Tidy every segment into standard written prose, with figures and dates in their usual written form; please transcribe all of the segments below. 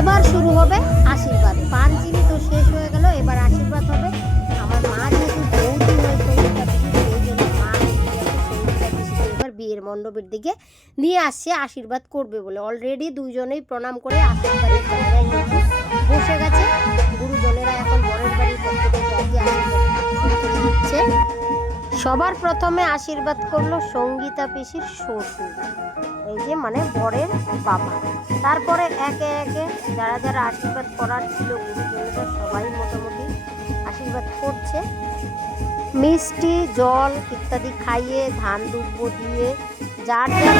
এবার শুরু হবে আশীর্বাদ। পান চিনি তো শেষ হয়ে গেল, এবার আশীর্বাদ হবে। আমার মা যেহেতু বৌদি হয় সঙ্গীতা পিসি, সেই জন্য মা সঙ্গীতা পিসিকে এবার বিয়ের মণ্ডপের দিকে নিয়ে আসছে আশীর্বাদ করবে বলে। অলরেডি দুইজনেই প্রণাম করে আশীর্বাদের জায়গায় কিন্তু বসে গেছে। গুরুজনেরা এখন বরের বাড়ির পক্ষ থেকে আশীর্বাদ শুরু করে দিচ্ছে। সবার প্রথমে আশীর্বাদ করলো সঙ্গীতা পিসির শ্বশুর, এই যে মানে বরের বাবা। তারপরে একে একে যারা যারা আশীর্বাদ করার ছিল গুরুজনেরা সবাই মোটামুটি আশীর্বাদ করছে। মিষ্টি জল ইত্যাদি খাইয়ে ধান দুব্য দিয়ে যার যার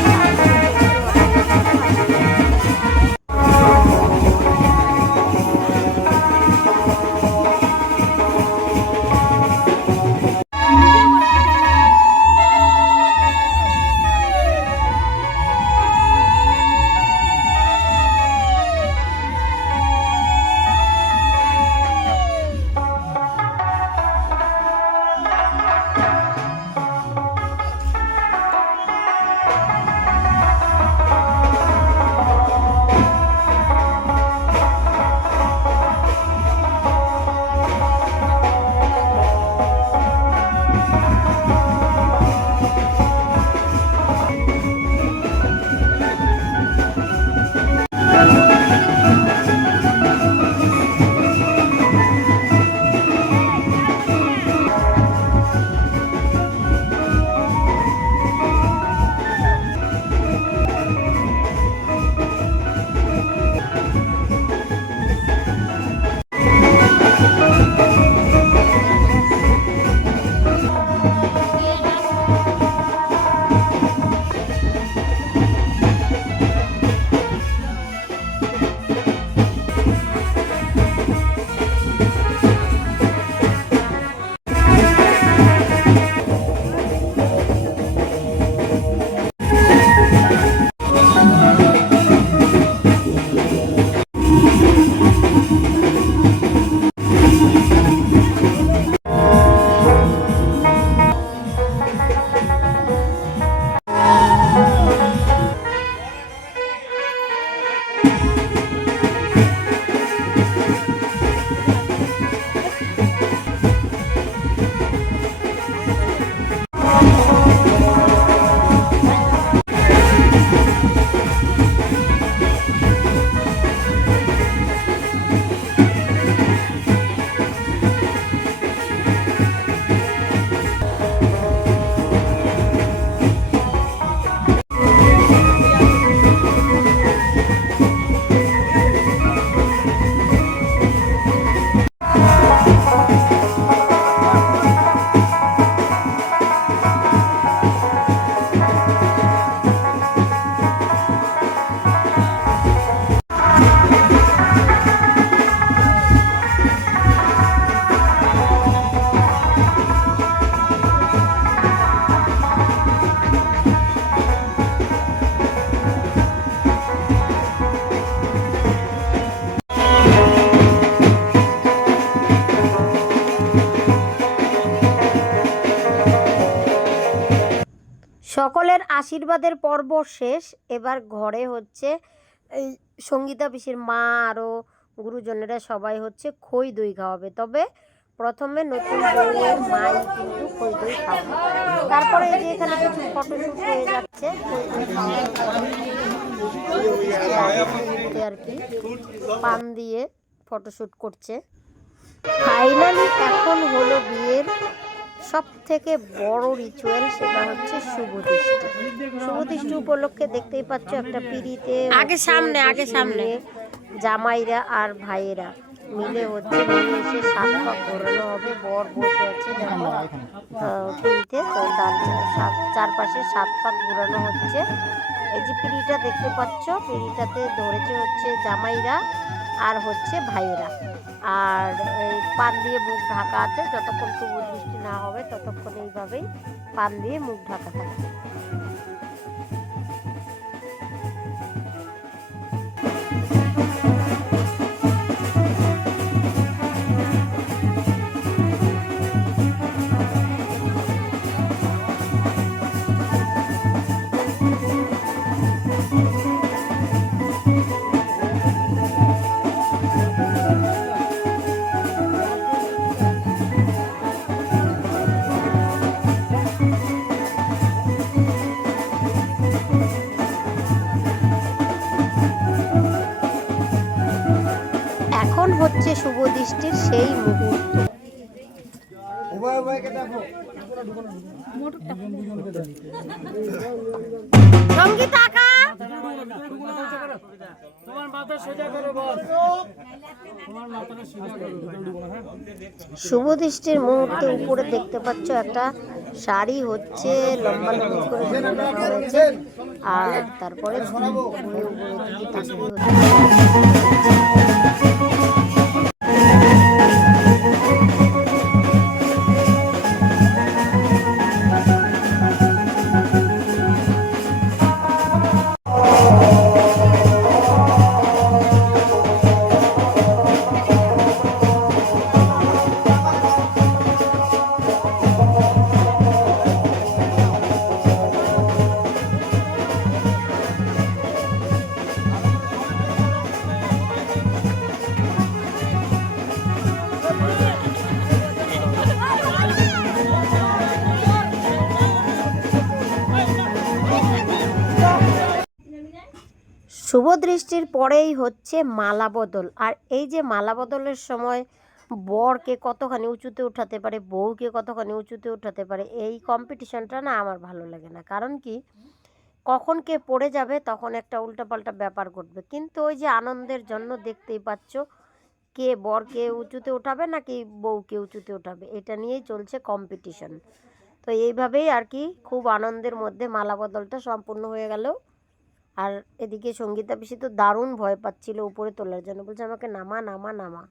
সকলের আশীর্বাদের পর্ব শেষ। এবার ঘরে হচ্ছে এই সঙ্গীতা পিসির মা আরও গুরুজনেরা সবাই হচ্ছে খই দই খাওয়াবে। তবে প্রথমে নতুন বউয়ের মাই কিন্তু খই দই খাওয়াবে। তারপরে এই যে এখানে কিছু ফটোশ্যুট হয়ে যাচ্ছে আর কি, পান দিয়ে ফটোশ্যুট করছে। ফাইনালি এখন হলো বিয়ের সব থেকে বড় রিচুয়াল, সেটা হচ্ছে শুভদৃষ্টি। শুভদৃষ্টি উপলক্ষে দেখতেই পাচ্ছ একটা পিঁড়িতে সামনে জামাইরা আর ভাইয়েরা মিলে হচ্ছে নিয়ে এসে 7 পাক ঘোরানো হবে। বর বসে আছে দেখো পিঁড়িতে, তো তার চারপাশে 7 পাক ঘোরানো হচ্ছে। এই যে পিঁড়িটা দেখতে পাচ্ছ, পিঁড়িটাতে ধরেছে হচ্ছে জামাইরা আর হচ্ছে ভাইয়েরা, আর এই পান দিয়ে মুখ ঢাকা আছে। যতক্ষণ শুভ দৃষ্টি না হবে ততক্ষণ এইভাবেই পান দিয়ে মুখ ঢাকা থাকে। হচ্ছে শুভ দৃষ্টির সেই মুহূর্ত। সঙ্গীতা কা শুভ দৃষ্টির মুহূর্তে উপরে দেখতে পাচ্ছ একটা শাড়ি হচ্ছে লম্বা লম্বা করে ঝুলানো হয়েছে, আর তারপরে শুভ দৃষ্টির পরেই হচ্ছে মালা বদল। আর এই যে মালা বদলের সময় বরকে কতখানি উঁচুতে উঠাতে পারে, বউকে কতখানি উঁচুতে উঠাতে পারে, এই কম্পিটিশনটা না আমার ভালো লাগে না। কারণ কি, কখন কে পড়ে যাবে তখন একটা উল্টাপাল্টা ব্যাপার ঘটবে। কিন্তু ওই যে আনন্দের জন্য দেখতেই পাচ্ছ কে বরকে উঁচুতে উঠাবে নাকি বউকে উঁচুতে উঠাবে, এটা নিয়েই চলছে কম্পিটিশন। তো এইভাবেই আর কি খুব আনন্দের মধ্যে মালা বদলটা সম্পূর্ণ হয়ে গেল। আর এদিকে সঙ্গীতা পিসি তো দারুণ ভয় পাচ্ছিল উপরে তোলার জন্য, বলছে আমাকে নামা নামা নামা।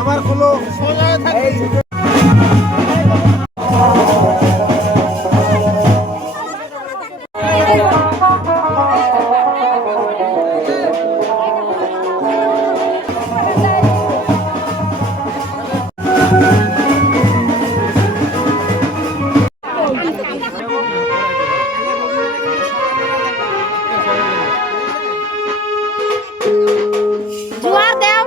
আমার কোনো জোয়ার দেও।